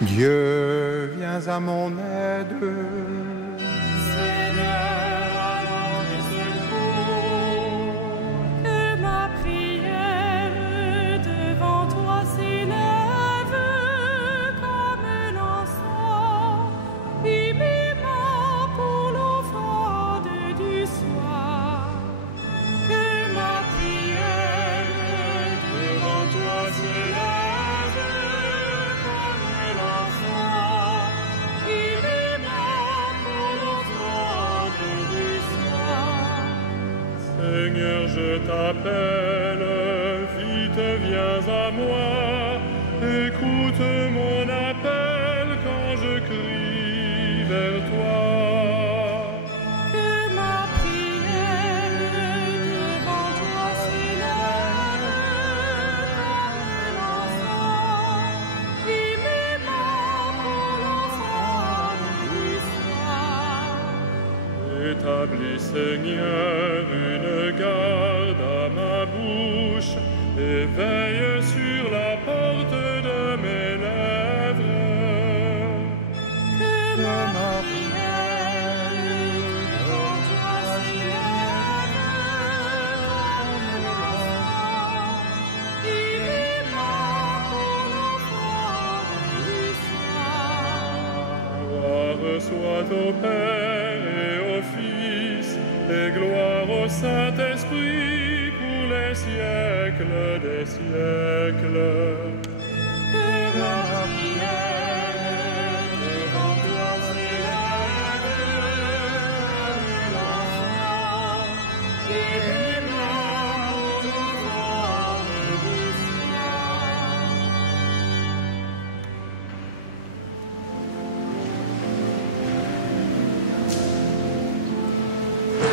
Dieu, viens à mon aide. Seigneur, alors du secours, que ma prière devant toi s'élève comme l'encens, et mes mains pour l'offrande du soir. Que ma prière devant toi s'élève comme l'encens, et mes mains pour l'offrande du soir. Seigneur, je t'appelle, vite viens à moi, écoute mon appel quand je crie vers toi. Que ma prière devant toi s'élève comme l'encens, et mes mains pour l'offrande du soir. Établis, Seigneur, une garde à ma bouche, et veille sur la porte de mes lèvres. Que ma prière devant toi s'élève comme l'encens, et mes mains pour l'offrande du soir. Gloire soit au Père et au Fils, et gloire au Saint-Esprit pour les siècles des siècles. Que ma prière devant toi s'élève comme l'encens, et mes mains pour l'offrande du soir.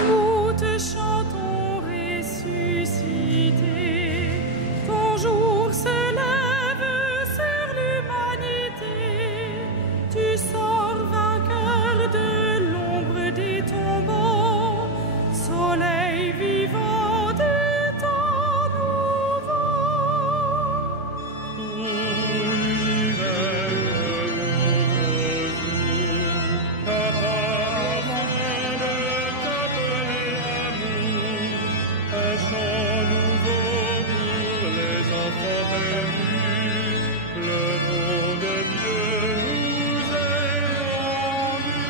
Nous te chantons ressuscité, ton jour se lève sur l'humanité. Tu sors vainqueur de l'ombre des tombeaux, soleil vivant du temps nouveau. Pour l'univers de notre jour, capable afin de t'appeler amour, un chant nouveau pour les enfants perdus, le nom de Dieu nous est rendu.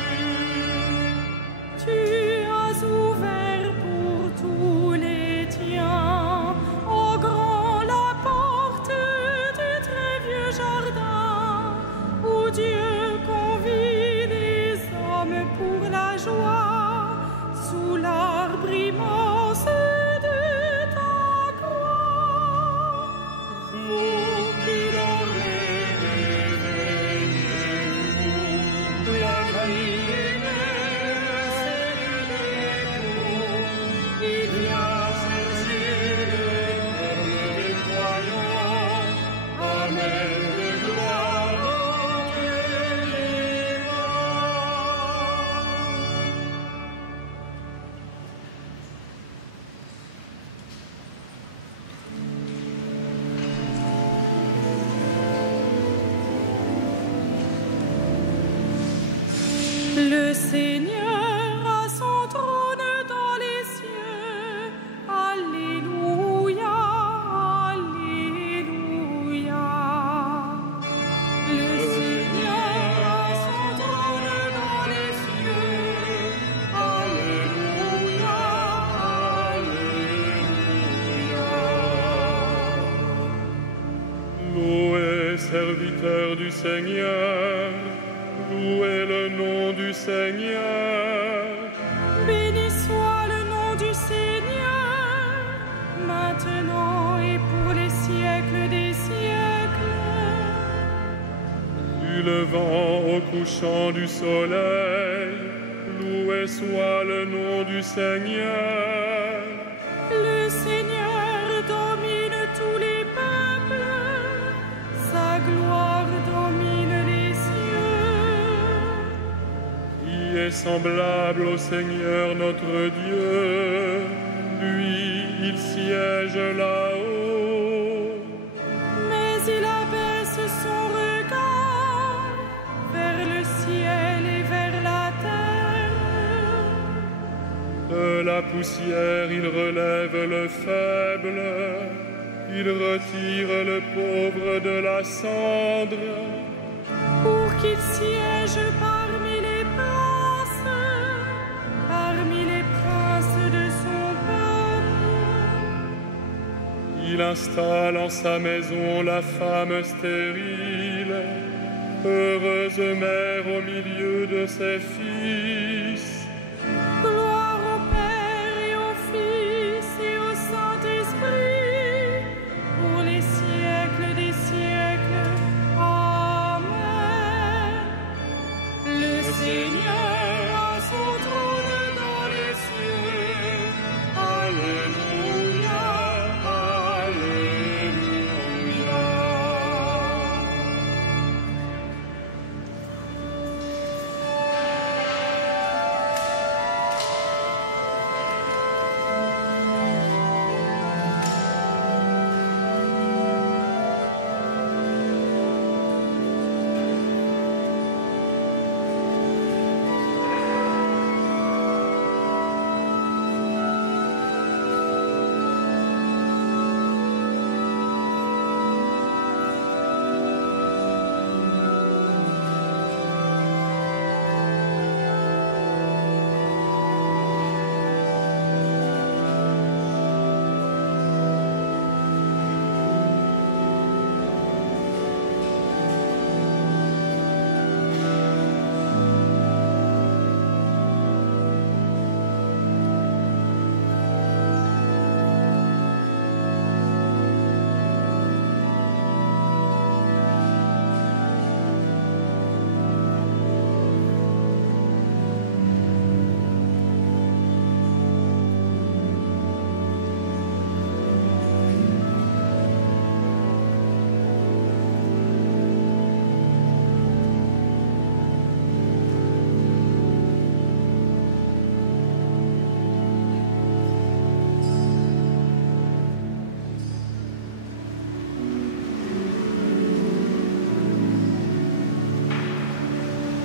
Tu as ouvert pour tous les tiens, ô grand, la porte du très vieux jardin, où Dieu convie les hommes pour la joie, sous l'arbre immense de ta croix. Vous qui dormez, réveillez-vous, la vie est née, célébrez-vous. Il vient chercher le peuple des croyants, Amen de gloire en Dieu vivant. Le Seigneur a son trône dans les cieux. Alléluia, Alléluia. Le Seigneur a son trône dans les cieux. Alléluia, Alléluia. Louez, serviteurs du Seigneur, louez le nom du Seigneur. Béni soit le nom du Seigneur, maintenant et pour les siècles des siècles. Du levant au couchant du soleil, loué soit le nom du Seigneur. Le Seigneur domine tous les peuples, sa gloire domine les cieux. Qui est semblable au Seigneur notre Dieu, lui, il siège là-haut. Mais il abaisse son regard la poussière, il relève le faible, il retire le pauvre de la cendre, pour qu'il siège parmi les princes de son peuple. Il installe en sa maison la femme stérile, heureuse mère au milieu de ses fils. Gloire au Père et au Fils et au Saint-Esprit, pour les siècles des siècles. Amen. Le Seigneur a son trône dans les cieux. Alléluia, Alléluia.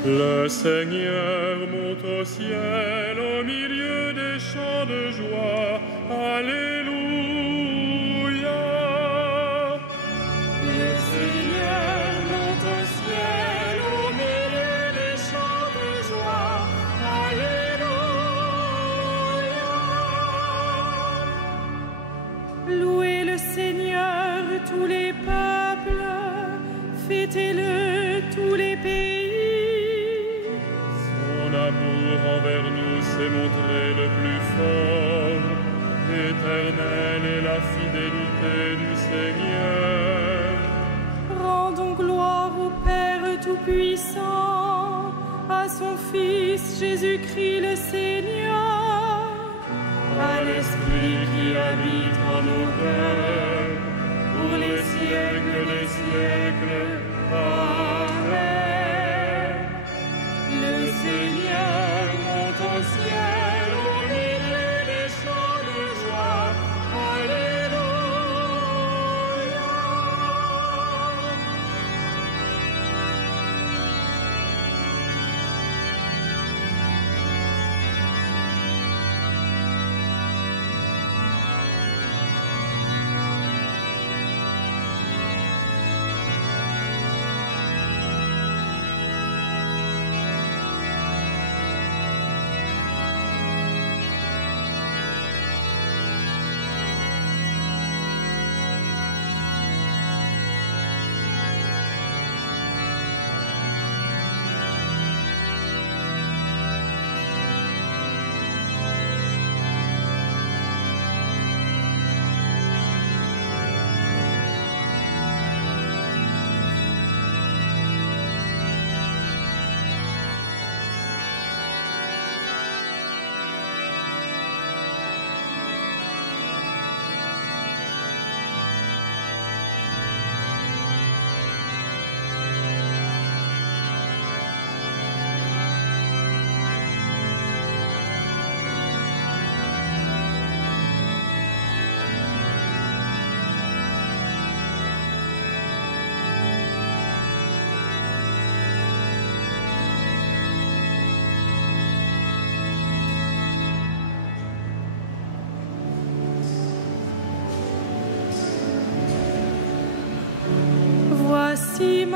Le Seigneur monte au ciel au milieu des chants de joie. Alléluia. Le Seigneur monte au ciel au milieu des chants de joie. Alléluia. Louez le Seigneur tous les peuples, fêtez-le tous les pays. Son amour envers nous s'est montré le plus fort. Éternelle est la fidélité du Seigneur. Rendons gloire au Père Tout-Puissant, à son Fils Jésus-Christ le Seigneur, À l'Esprit qui habite en nos cœurs, pour les siècles des siècles. Amen. le Seigneur monte au ciel au milieu des chants de joie. Alléluia.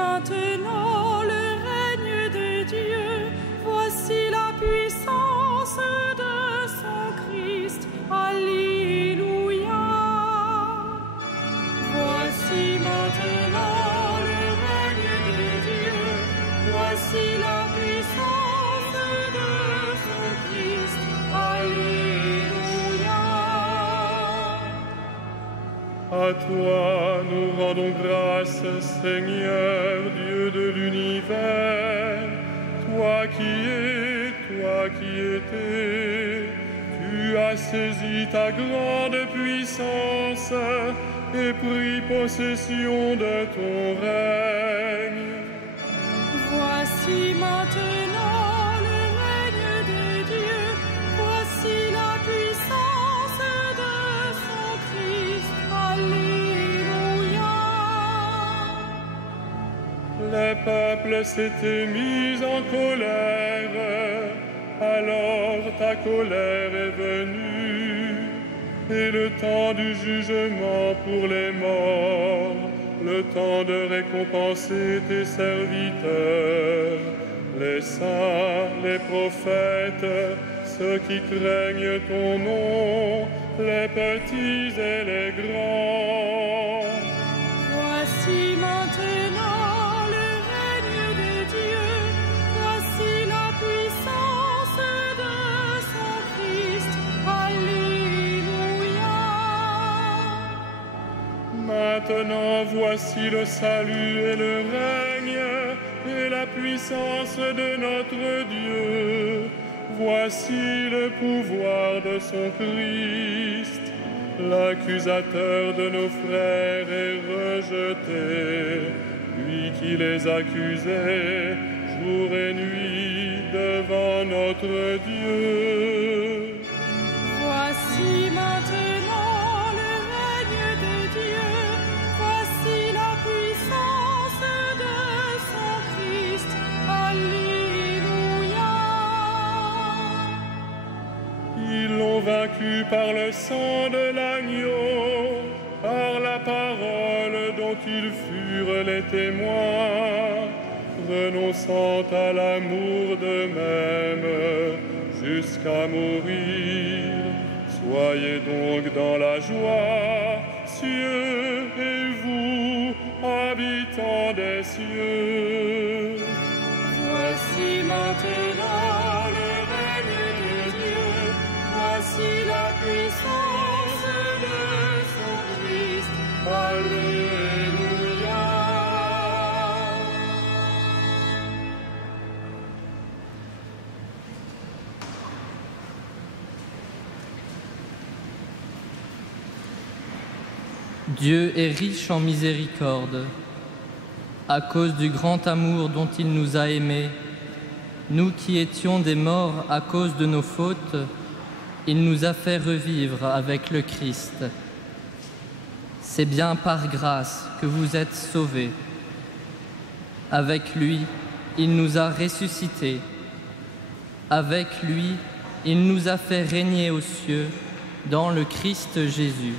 maintenant le règne de Dieu, voici la puissance de son Christ. Alléluia. Voici maintenant le règne de Dieu, voici la puissance de son Christ. Alléluia. À toi nous rendons grâce, Seigneur, Dieu de l'univers, toi qui es, toi qui étais. Tu as saisi ta grande puissance et pris possession de ton règne. Voici maintenant le règne de Dieu, voici la puissance de son Christ. Alléluia. Les peuples s'étaient mis en colère, alors ta colère est venue, et le temps du jugement pour les morts, le temps de récompenser tes serviteurs, les saints, les prophètes, ceux qui craignent ton nom, les petits et les grands. Voici maintenant le règne de Dieu, voici la puissance de son Christ. Alléluia. Maintenant voici le salut et le règne et la puissance de notre Dieu. Voici le pouvoir de son Christ. L'accusateur de nos frères est rejeté, lui qui les accusait jour et nuit devant notre Dieu. Voici maintenant le règne de Dieu, voici la puissance de son Christ. Alléluia. Ils l'ont vaincu par le sang de l'agneau, par la parole dont ils furent les témoins, renonçant à l'amour d'eux-mêmes jusqu'à mourir. Soyez donc dans la joie, cieux, et vous, habitants des cieux. Voici maintenant le règne de Dieu, voici la puissance de son Christ. Alléluia. Dieu est riche en miséricorde. À cause du grand amour dont il nous a aimés, nous qui étions des morts à cause de nos fautes, il nous a fait revivre avec le Christ. C'est bien par grâce que vous êtes sauvés. Avec lui, il nous a ressuscités. Avec lui, il nous a fait régner aux cieux dans le Christ Jésus.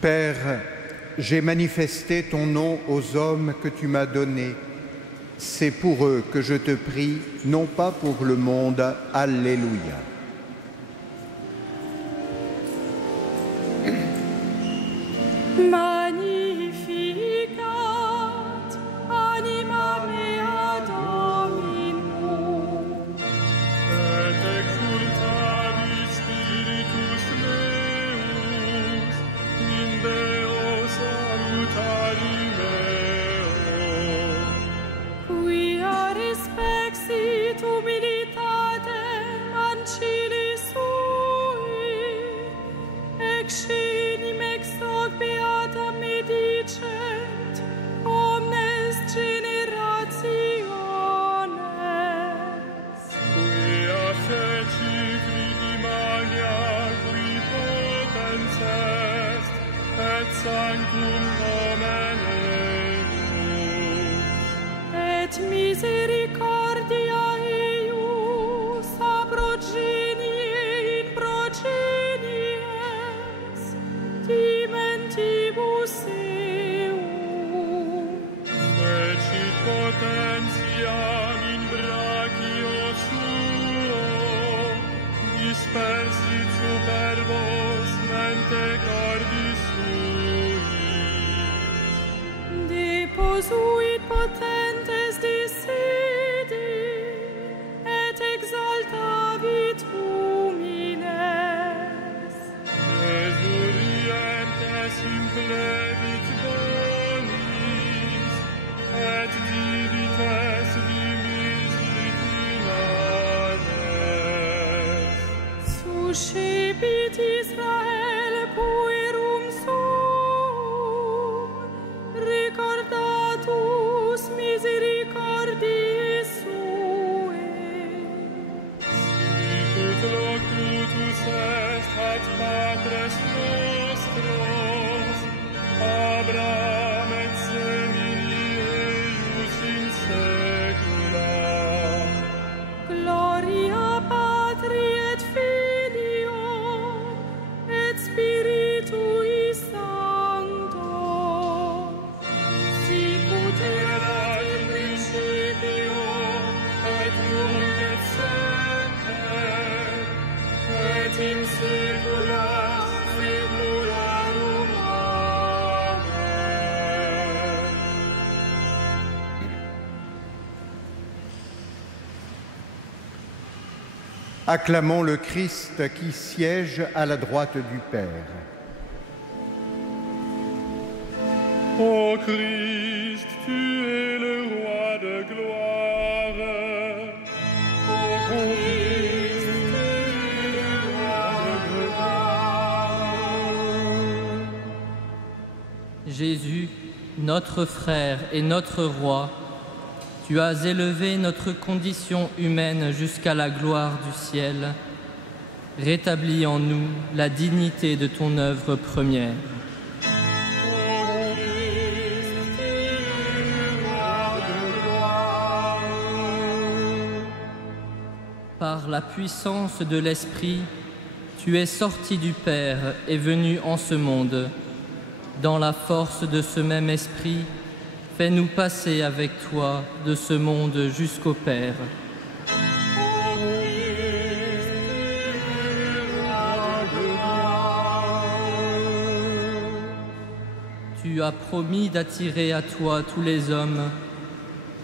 Père, j'ai manifesté ton nom aux hommes que tu m'as donnés. C'est pour eux que je te prie, non pas pour le monde. Alléluia. Magnificat anima mea Dominum. Et exultavi spiritus meus, in Deo salutari meo. Quia respexit humilitatem ancilli sui, excinim ex hoc beatam et sanctum comenemus. Et misericordia eius a progenie in progenies dimentibus eum. Fecit potentiam in brachio suo, dispersit superbos mente cordis suis. Deposuit potentes dissidi, et exaltavit humines. Resurrientes implevit bonis, et divites dimis liquinades. Suscipit Israel puerum suum, recordatus misericordiae suae. Sicut locutus est ad patres nostros, Abraham et semini eius in saecula. Gloria Patri et Filio et Spiritui Sancto, sicut erat in principio et nunc et semper et in saecula saeculorum. Amen. Acclamons le Christ qui siège à la droite du Père. Ô Christ, tu es le roi de gloire. Ô Christ, tu es le roi de gloire. Jésus, notre frère et notre roi, tu as élevé notre condition humaine jusqu'à la gloire du ciel. Rétablis en nous la dignité de ton œuvre première. Ô Christ, tu es le roi de gloire. Par la puissance de l'Esprit, tu es sorti du Père et venu en ce monde. Dans la force de ce même Esprit, fais-nous passer avec toi de ce monde jusqu'au Père. Tu as promis d'attirer à toi tous les hommes.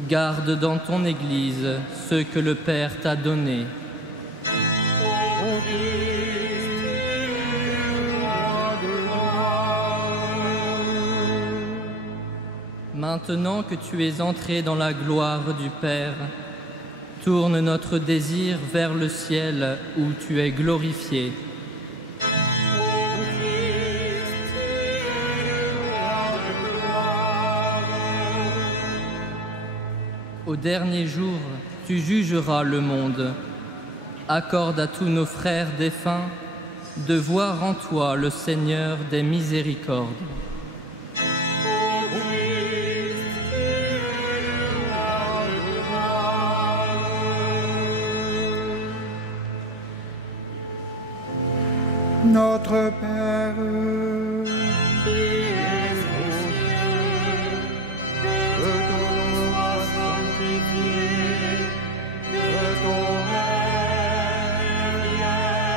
Garde dans ton Église ceux que le Père t'a donnés. Maintenant que tu es entré dans la gloire du Père, tourne notre désir vers le ciel où tu es glorifié. Au dernier jour, tu jugeras le monde. Accorde à tous nos frères défunts de voir en toi le Seigneur des miséricordes. Notre Père, Qui es aux cieux, que ton nom soit sanctifié, que ton règne vienne,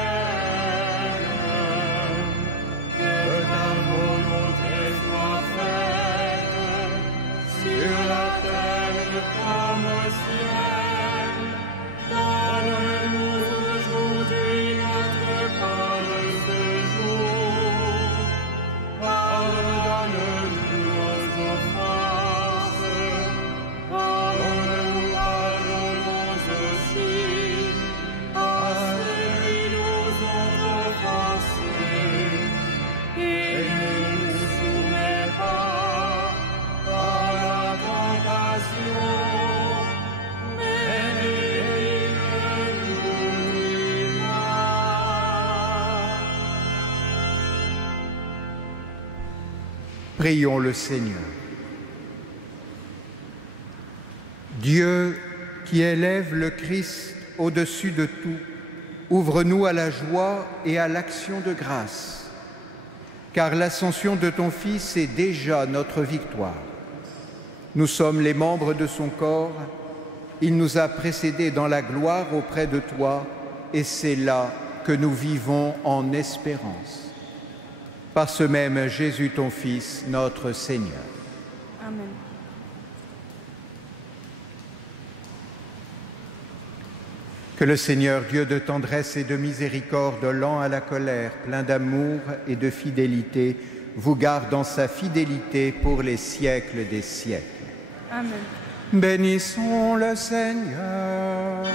que ta volonté soit faite, sur la terre comme au ciel. Donne-nous aujourd'hui notre pain de ce jour. Pardonne-nous Prions le Seigneur. Dieu qui élève le Christ au-dessus de tout, ouvre-nous à la joie et à l'action de grâce, car l'ascension de ton Fils est déjà notre victoire. Nous sommes les membres de son corps, il nous a précédés dans la gloire auprès de toi, et c'est là que nous vivons en espérance. Par ce même Jésus, ton Fils, notre Seigneur. Amen. Que le Seigneur, Dieu de tendresse et de miséricorde, lent à la colère, plein d'amour et de fidélité, vous garde dans sa fidélité pour les siècles des siècles. Amen. Bénissons le Seigneur.